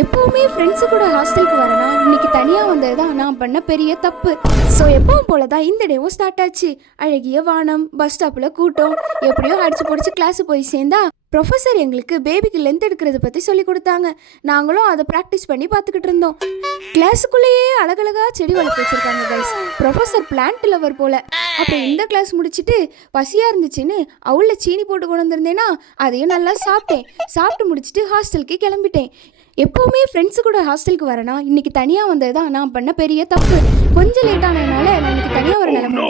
எப்பவுமே ஃப்ரெண்ட்ஸு கூட ஹாஸ்டலுக்கு வரனா இன்னைக்கு தனியாக வந்தது தான் நான் பண்ண பெரிய தப்பு. ஸோ எப்பவும் போல தான் இந்த டேவும் ஸ்டார்ட் ஆச்சு. அழகிய வானம், பஸ் ஸ்டாப்பில் கூட்டம், எப்படியோ அடிச்சு பிடிச்சி கிளாஸு போய் சேர்ந்தா ப்ரொஃபஸர் எங்களுக்கு பேபிக்கு லென்த் எடுக்கிறத பற்றி சொல்லி கொடுத்தாங்க. நாங்களும் அதை ப்ராக்டிஸ் பண்ணி பார்த்துக்கிட்டு இருந்தோம். கிளாஸுக்குள்ளேயே அழகழகா செடி வளர்த்து வச்சிருக்காங்க கைஸ். ப்ரொஃபஸர் பிளான்ட் லவர் போல. அப்புறம் இந்த கிளாஸ் முடிச்சுட்டு பசியாக இருந்துச்சுன்னு அவளில் சீனி போட்டு கொண்டு வந்திருந்தேன்னா அதையும் நல்லா சாப்பிட்டேன். சாப்பிட்டு முடிச்சுட்டு ஹாஸ்டலுக்கு கிளம்பிட்டேன். எப்போவுமே ஃப்ரெண்ட்ஸு கூட ஹாஸ்டலுக்கு வரேன்னா இன்றைக்கி தனியாக வந்தது தான் நான் பண்ண பெரிய தப்பு. கொஞ்சம் லேட்டானதுனால நான் இன்றைக்கி தனியாக வர நிலைமை.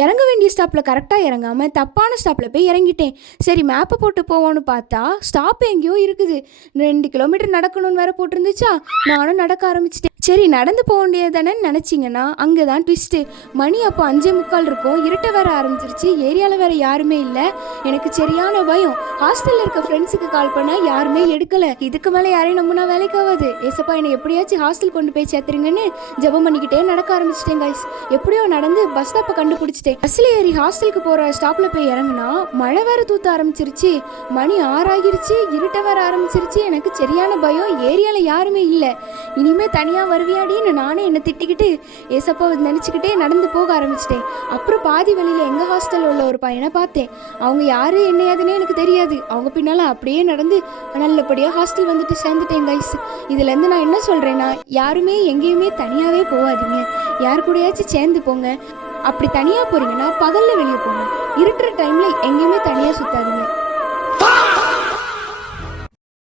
இறங்க வேண்டிய ஸ்டாப்பில் கரெக்டாக இறங்காமல் தப்பான ஸ்டாப்பில் போய் இறங்கிட்டேன். சரி மேப்பை போட்டு போவோன்னு பார்த்தா ஸ்டாப் எங்கேயோ இருக்குது. 2 கிலோமீட்டர் நடக்கணும்னு வேற போட்டிருந்துச்சா, நானும் நடக்க ஆரம்பிச்சிட்டேன். சரி நடந்து போக வேண்டியது தானே நினச்சிங்கன்னா அங்கே தான் ட்விஸ்ட்டு. மணி அப்போ 5:45 இருக்கும். இருட்ட வேற ஆரம்பிச்சிருச்சு. ஏரியாவில் வேற யாருமே இல்லை. எனக்கு சரியான பயம். ஹாஸ்டலில் இருக்க ஃப்ரெண்ட்ஸுக்கு கால் பண்ணால் யாருமே எடுக்கலை. இதுக்கு மேலே யாரையும் நம்பினா வேலைக்கு ஆகாது. ஏசப்பா என்னை எப்படியாச்சும் ஹாஸ்டல் கொண்டு போய் சேர்த்துருங்கன்னு ஜெபம் பண்ணிக்கிட்டே நடக்க ஆரம்பிச்சிட்டேன் கைஸ். எப்படியோ நடந்து பஸ் ஸ்டாப்பை கண்டுபிடிச்சிட்டேன். பஸ்ஸில் ஏறி ஹாஸ்டலுக்கு போகிற ஸ்டாப்பில் போய் இறங்குனா மழை வேற தூத்த ஆரம்பிச்சிருச்சு. மணி 6 ஆகிருச்சு. இருட்ட வேற ஆரம்பிச்சிருச்சு. எனக்கு சரியான பயம். ஏரியாவில் யாருமே இல்லை. இனிமேல் தனியாக வருவியாடின்னு நானே என்னை திட்டிக்கிட்டு ஏசப்பா நினச்சிக்கிட்டே நடந்து போக ஆரம்பிச்சிட்டேன். அப்புறம் பாதி வழியில் எங்கள் ஹாஸ்டலில் உள்ள ஒரு பையனை பார்த்தேன். அவங்க யார் என்ன ஏதுன்னே எனக்கு தெரியாது. அவங்க பின்னால் அப்படியே நடந்து நல்லபடியாக ஹாஸ்டல் வந்துட்டு சேர்ந்துட்டேன் கைஸ். இதுலேருந்து நான் என்ன சொல்கிறேன்னா, யாருமே எங்கேயுமே தனியாகவே போகாதீங்க. யார் கூடயாச்சும் சேர்ந்து போங்க. அப்படி தனியாக போகிறீங்கன்னா பகலில் வெளியே போங்க. இருட்டுற டைமில் எங்கேயுமே தனியாக சுற்றாதீங்க.